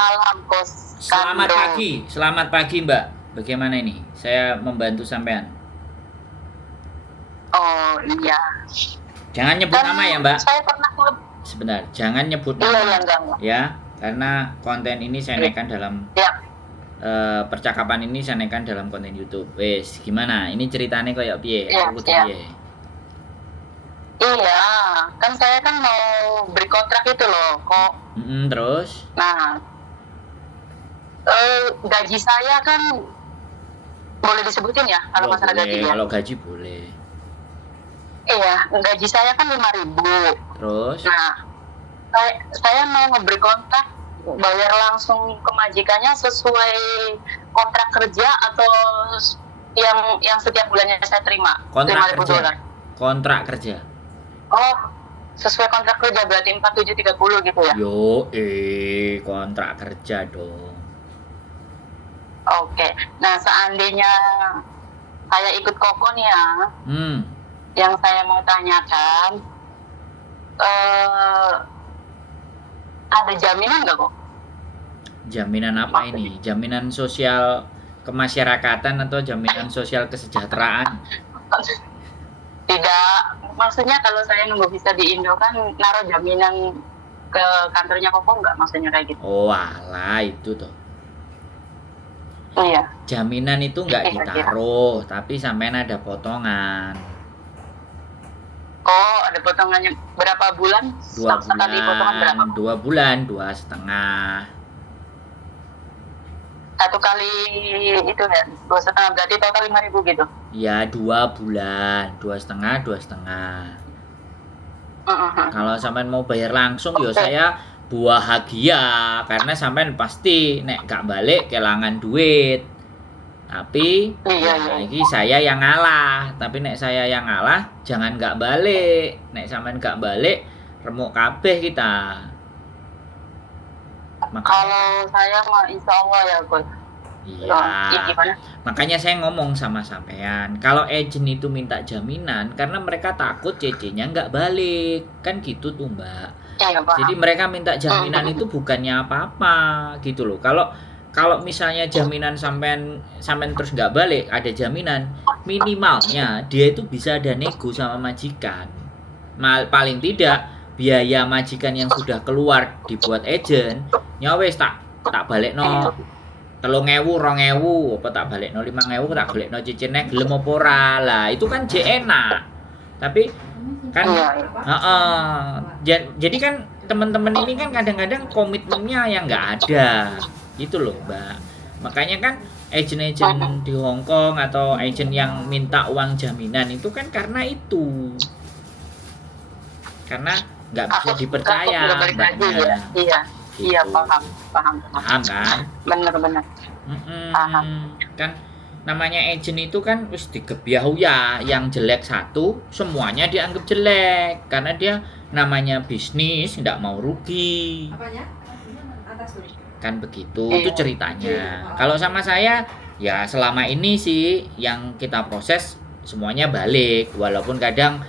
malam, Kos Selamat Kando. pagi, selamat pagi Mbak. Bagaimana ini? Saya membantu sampean. Oh iya. Jangan nyebut Dan nama ya Mbak. saya pernah Sebentar, jangan nyebut iya nama. ya enggak. Ya, karena konten ini saya naikkan dalam Ya. percakapan ini saya naikkan dalam konten YouTube. Wes, gimana? Ini ceritanya kayak piye? Iya, Aku kudu iya. piye? Iya, kan saya kan mau beri kontrak itu loh, kok. Terus? Nah, gaji saya kan boleh disebutin ya kalau Oh, masalah boleh. gaji ya. Kalau gaji boleh. Iya, gaji saya kan 5.000. Terus? Nah, saya mau memberi kontrak bayar langsung ke majikannya sesuai kontrak kerja atau yang setiap bulannya saya terima Kontrak 5.000 kerja. dolar. Kontrak kerja. Oh, sesuai kontrak kerja berarti 4730 gitu ya. Yo, kontrak kerja dong. Oke. Nah, seandainya saya ikut Koko nih ya, yang saya mau tanyakan, ada jaminan nggak kok? Jaminan apa ini? Jaminan sosial kemasyarakatan atau jaminan sosial kesejahteraan? Tidak, maksudnya kalau saya nunggu visa di Indo kan naruh jaminan ke kantornya Koko nggak, maksudnya kayak gitu? Oh alah, itu toh. Iya. Jaminan itu nggak ditaruh, tapi sampean ada potongan. Oh, ada potongannya berapa bulan? 2 Sekali potongan berapa? bulan, 2 bulan, 2,5. Satu kali itu ya, 2,5 berarti total 5.000 gitu. Ya 2 bulan, 2,5, 2,5. Kalau sampean mau bayar langsung, yo saya bahagia karena sampean pasti nek gak balik kelangan duit. Tapi ini saya yang ngalah. Tapi nek saya yang ngalah, jangan gak balik. Nek sampean gak balik, remuk kabeh kita. Kalau saya mah insya Allah ya Coach. Iya. Makanya saya ngomong sama sampean, kalau agent itu minta jaminan karena mereka takut CC-nya nggak balik, kan gitu tuh Mbak. Iya, jadi mereka minta jaminan itu bukannya apa-apa gitu loh. Kalau misalnya jaminan sampean terus nggak balik, ada jaminan minimalnya dia itu bisa ada nego sama majikan. Paling tidak biaya majikan yang sudah keluar dibuat agent, nyawes tak balik no 3.000, 2.000, apa tak balik no 5.000, tak balik no cicirnya gelem apa ora lah, itu kan enak. Tapi kan jadi kan teman-teman ini kan kadang-kadang komitmennya yang nggak ada gitu loh Mbak. Makanya kan agent-agent di Hong Kong atau agent yang minta uang jaminan itu kan karena itu, karena nggak bisa dipercaya Mbaknya. Iya. Gitu. Iya, paham kan? Bener. Paham. Kan namanya agent itu kan wis digebiahu ya, yang jelek satu semuanya dianggap jelek karena dia namanya bisnis, nggak mau rugi. Kan begitu, itu ceritanya. Kalau sama saya ya selama ini sih yang kita proses semuanya balik, walaupun kadang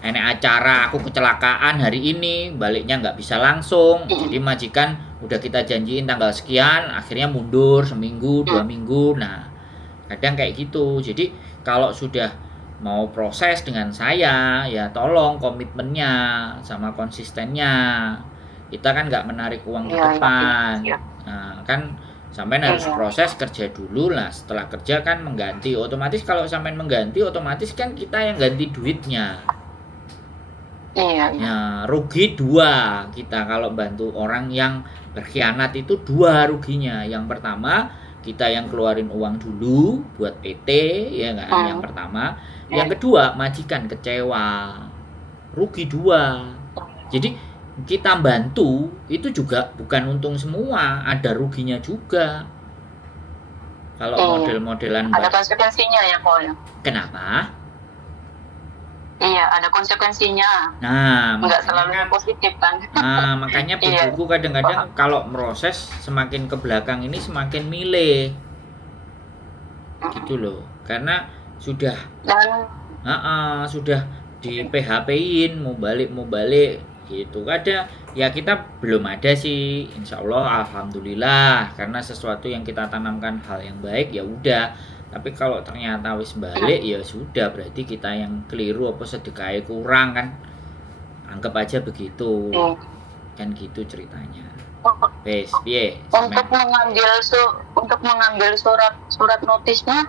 enek acara aku kecelakaan hari ini, baliknya nggak bisa langsung. Jadi majikan udah kita janjiin tanggal sekian, akhirnya mundur seminggu, 2 minggu. Nah, kadang kayak gitu. Jadi kalau sudah mau proses dengan saya, ya tolong komitmennya sama konsistennya. Kita kan nggak menarik uang di depan. Nah, kan sampean harus proses kerja dulu lah. Setelah kerja kan mengganti. Otomatis kalau sampean mengganti, otomatis kan kita yang ganti duitnya. Iya. Ya, rugi 2 kita kalau bantu orang yang berkhianat, itu 2 ruginya. Yang pertama, kita yang keluarin uang dulu buat PT, ya kan? Yang pertama. Yang kedua, majikan kecewa. Rugi 2. Jadi kita bantu itu juga bukan untung semua, ada ruginya juga. Kalau model-modelan ada konsekuensinya ya kok ya. Kenapa? Iya, ada konsekuensinya. Nah, nggak selalu yang positif kan. Nah, makanya buku kadang-kadang kalau proses semakin ke belakang ini semakin milih. Gitu loh. Karena sudah sudah di PHP-in mau balik gitu. Ada ya, kita belum ada sih, insya Allah alhamdulillah, karena sesuatu yang kita tanamkan hal yang baik ya udah. Tapi kalau ternyata wis balik ya sudah, berarti kita yang keliru apa sedekahnya kurang kan, anggap aja begitu kan, gitu ceritanya. Wes piye Untuk mengambil surat notisnya,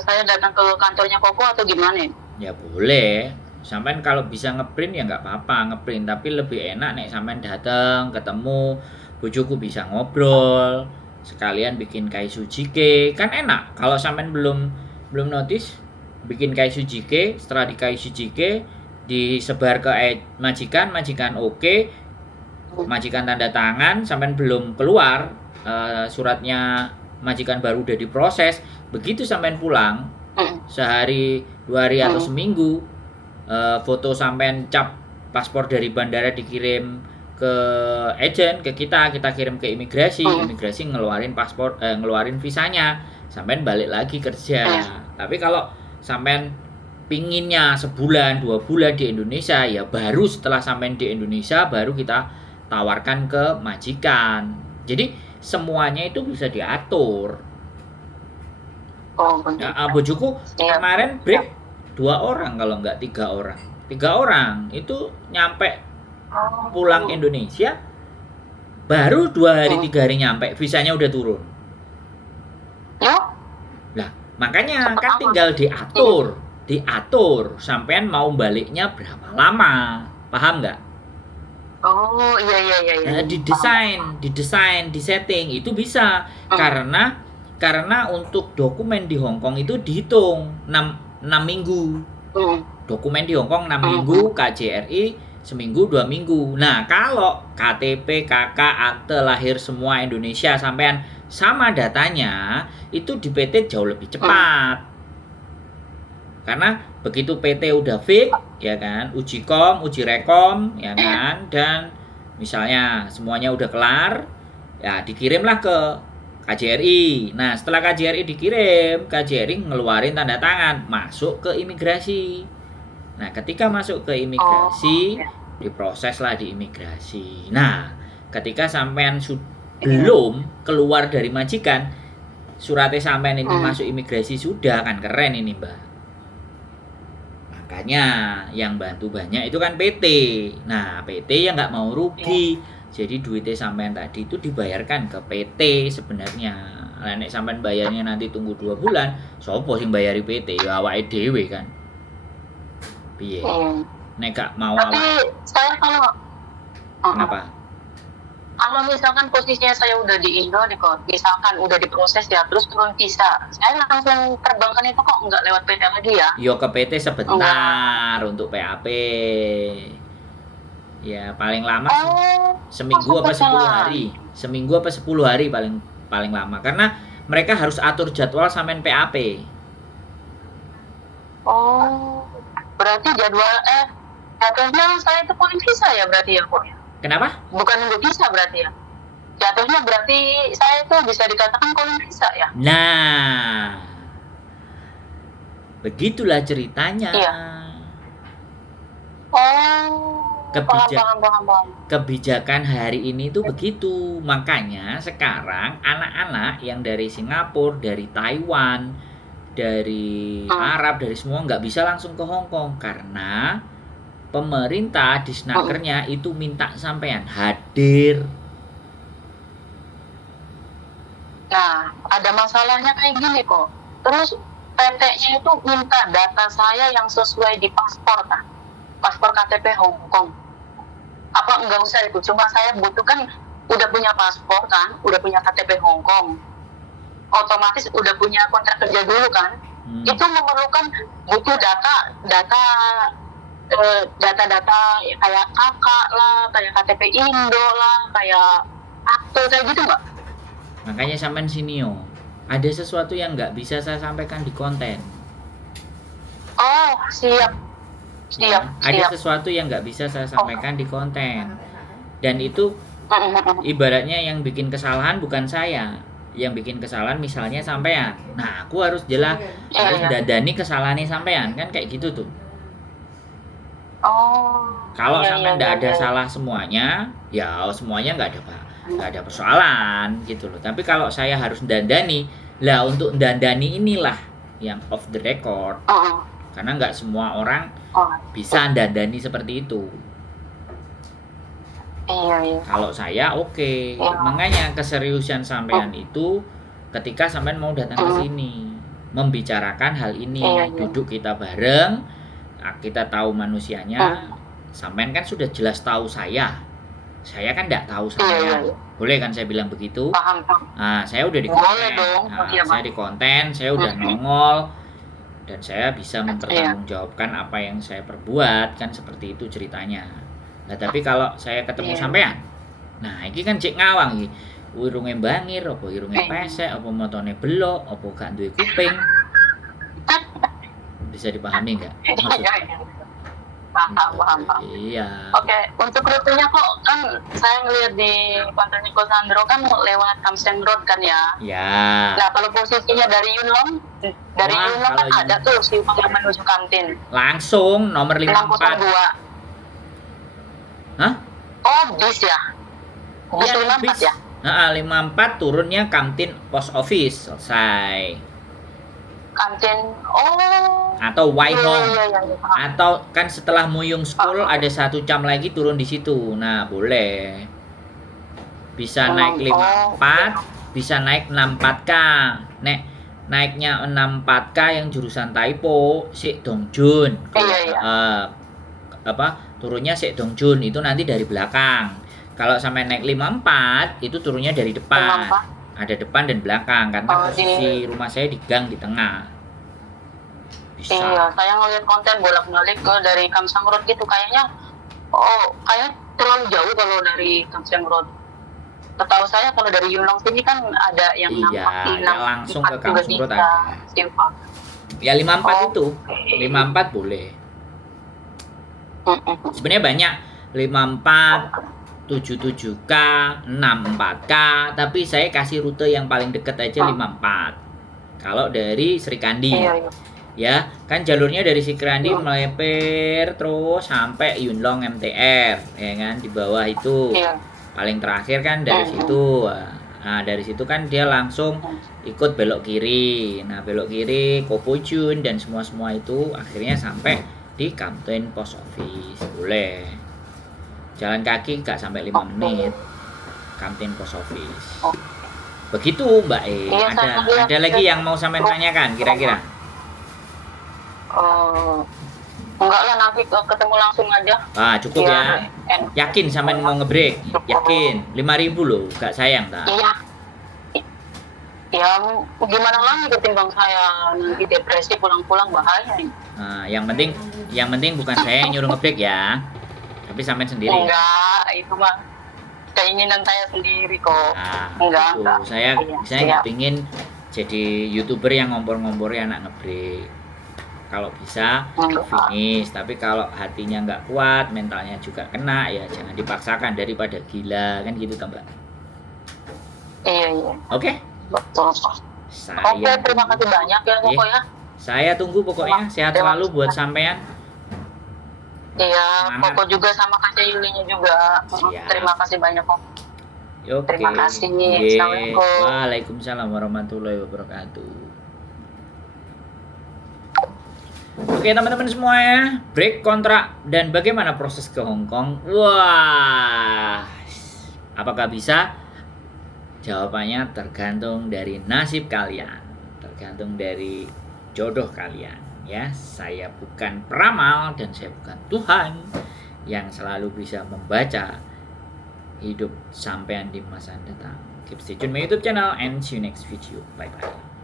saya datang ke kantornya Koko atau gimana ya? Ya boleh, sampean kalau bisa ngeprint ya nggak apa-apa ngeprint, tapi lebih enak nek sampean datang ketemu bojoku, bisa ngobrol sekalian bikin kaisu jike, kan enak. Kalau sampean belum notice, bikin kaisu jike, setelah di kaisu jike disebar ke majikan oke, majikan tanda tangan, sampean belum keluar, suratnya majikan baru udah diproses. Begitu sampean pulang sehari 2 hari atau seminggu, foto sampean cap paspor dari bandara dikirim ke agent, ke kita kirim ke imigrasi ngeluarin paspor, ngeluarin visanya, sampean balik lagi kerja. Tapi kalau sampean pinginnya sebulan 2 bulan di Indonesia, ya baru setelah sampean di Indonesia baru kita tawarkan ke majikan. Jadi semuanya itu bisa diatur. Bojoku kemarin break 2 orang kalau nggak 3 orang. 3 orang itu nyampe pulang Indonesia baru 2 hari 3 hari nyampe, visanya udah turun. Nah, makanya kan tinggal diatur sampean mau baliknya berapa lama, paham nggak? Oh iya. Nah, disetting itu bisa. Karena untuk dokumen di Hong Kong itu dihitung 6 minggu. Dokumen di Hong Kong 6 minggu, KJRI seminggu 2 minggu. Nah, kalau KTP, KK, akte lahir semua Indonesia sampean sama datanya, itu di PT jauh lebih cepat. Karena begitu PT udah fix, ya kan, uji rekom, ya kan, dan misalnya semuanya udah kelar, ya dikirimlah ke KJRI. Nah, setelah KJRI dikirim, KJRI ngeluarin tanda tangan, masuk ke imigrasi. Nah, ketika masuk ke imigrasi, diproseslah di imigrasi. Nah, ketika sampean belum keluar dari majikan, suratnya sampean ini masuk imigrasi sudah, kan keren ini, Mbak. Makanya yang bantu banyak itu kan PT. Nah, PT yang nggak mau rugi. Jadi duitnya sampean tadi itu dibayarkan ke PT sebenarnya. Nek sampean bayarnya nanti tunggu 2 bulan, sopo sing bayari PT? Ya awake dhewe kan. Piye? Nek gak mau Tapi saya kalau kenapa? Kalau misalkan posisinya saya udah di Indo nih kok, misalkan udah diproses ya, terus turun visa, saya langsung terbangkan itu kok nggak lewat PT lagi ya? Yo ke PT sebentar untuk PAP. Ya paling lama seminggu apa 10 hari. Seminggu apa 10 hari paling lama, karena mereka harus atur jadwal sampean PAP. Oh, berarti jadwalnya saya itu poin visa ya berarti ya kok ya? Kenapa? Bukan nunggu visa berarti ya? Jatuhnya berarti saya itu bisa dikatakan poin visa ya? Nah, begitulah ceritanya. Iya. Oh. Paham. Kebijakan hari ini tuh begitu. Makanya sekarang anak-anak yang dari Singapura, dari Taiwan, dari Arab, dari semua nggak bisa langsung ke Hong Kong, karena pemerintah di snakernya itu minta sampean hadir. Nah, ada masalahnya kayak gini kok. Terus PT-nya itu minta data saya yang sesuai di paspor kan? Paspor KTP Hong Kong. Apa enggak usah itu, cuma saya butuhkan udah punya paspor kan, udah punya KTP Hong Kong, otomatis udah punya kontrak kerja dulu kan. Itu memerlukan butuh data kayak kakak lah, kayak KTP Indo lah, kayak akte kayak gitu mbak. Makanya sampean sinio, ada sesuatu yang nggak bisa saya sampaikan di konten. Oh siap. Ada sesuatu yang nggak bisa saya sampaikan di konten, dan itu ibaratnya yang bikin kesalahan bukan saya, yang bikin kesalahan misalnya sampean. Nah, aku harus harus dadani kesalahannya sampean, kan kayak gitu tuh. Oh. Kalau Iya, sampai iya, nggak iya, ada iya. salah semuanya, ya semuanya nggak ada persoalan gitu loh. Tapi kalau saya harus dandani, lah untuk dandani inilah yang off the record. Heeh. Karena nggak semua orang Oh, bisa dandani seperti itu. iya, iya. Kalau saya oke. Ya. Makanya keseriusan sampean itu ketika sampean mau datang ke sini membicarakan hal ini, Iya, iya. duduk kita bareng, kita tahu manusianya. Sampean kan sudah jelas tahu saya kan nggak tahu Iya, sampean. iya, iya. Boleh kan saya bilang begitu? Paham, paham. Nah, saya udah di Boleh konten. dong. Nah, Iya, saya Bang. di konten, saya udah nongol dan saya bisa mempertanggungjawabkan apa yang saya perbuat, kan seperti itu ceritanya. Nah, tapi kalau saya ketemu Iya. sampean, nah ini kan cek ngawang iki. Irunge bangir, apa irunge pesek, apa motone belok, apa gak duwe kuping. Bisa dipahami nggak? Iya, Maksudnya? iya. Paham, paham, paham. Iya. Oke, untuk rutenya kok kan saya ngeliat di kontennya Ko Sandro kan lewat Kamseng Road kan ya. Ya. Nah, kalau posisinya dari Yunlong, Wah, Yunlong kan kalau ada tuh si yang menuju kantin. Langsung nomor 54. 602. Hah? Oh, bis ya? Bis Iya, 54 bis. ya? Nah, 54 turunnya kantin post office selesai. Kantin, oh. Atau Iya, Waihong. iya, iya, iya, paham. Atau kan setelah Muyung School ada 1 jam lagi turun di situ. Nah, boleh. Bisa naik 54, bisa naik 64K. Naiknya 64K yang jurusan Taipo, Sik Dongjun. Iya, iya. Turunnya Sik Dongjun itu nanti dari belakang. Kalau sampai naik 54 itu turunnya dari depan. 54. Ada depan dan belakang karena Oh, posisi rumah saya di gang di tengah. Bisa. Iya, saya ngeliat konten bolak-balik ke dari Kamseng Road gitu kayaknya. Oh, kayaknya terlalu jauh kalau dari Kamseng Road. Setahu saya kalau dari Yunlong sini kan ada yang Iya, ya langsung ke Kamseng Road ada. Simpang. Ya 54 Oh, itu. oke. 54 boleh. Sebenarnya banyak 54 77K, 64K, tapi saya kasih rute yang paling dekat aja 54. Kalau dari Srikandi. Iya, iya. Ya, kan jalurnya dari Srikandi melepir terus sampai Yunlong MTR, ya kan di bawah itu. Iya. Paling terakhir kan dari situ. Nah, dari situ kan dia langsung ikut belok kiri. Nah, belok kiri Kopojun dan semua itu akhirnya sampai di kantin post office. Boleh. Jalan kaki nggak sampai 5 menit. Kantin post office. Begitu, Mbak E. Iya, Ada lagi yang mau sampean tanyakan kira-kira? Enggak lah, nanti ketemu langsung aja. Ah, cukup ya. Yakin sampean mau ngebreak? Yakin. 5.000 loh, gak sayang tak? Iya. Ya, gimana lagi ketimbang saya nanti depresi pulang-pulang bahaya. Nah, yang penting bukan saya yang nyuruh ngebreak ya. Tapi sampean sendiri. Enggak, itu mah keinginan saya sendiri kok. Nah, Enggak. Saya Iya. nggak pingin jadi YouTuber yang ngompor-ngompornya anak ngebreak. Kalau bisa finish, tapi kalau hatinya nggak kuat, mentalnya juga kena, ya jangan dipaksakan daripada gila kan gitu, Mbak. Iya, iya. Oke? Betul. Oke, terima kasih banyak ya pokoknya. Saya tunggu pokoknya, sehat selalu buat sampean. Iya, Semangat. pokok juga sama Kak Yulinya juga. Siap. Terima kasih banyak kok. Oke. Terima kasih. Ye. Assalamualaikum. Waalaikumsalam warahmatullahi wabarakatuh. Oke teman-teman semua ya, break kontrak dan bagaimana proses ke Hong Kong? Wah, apakah bisa? Jawabannya tergantung dari nasib kalian, tergantung dari jodoh kalian. Ya, saya bukan peramal dan saya bukan Tuhan yang selalu bisa membaca hidup sampean di masa datang. Keep stay tune my YouTube channel and see you next video. Bye bye.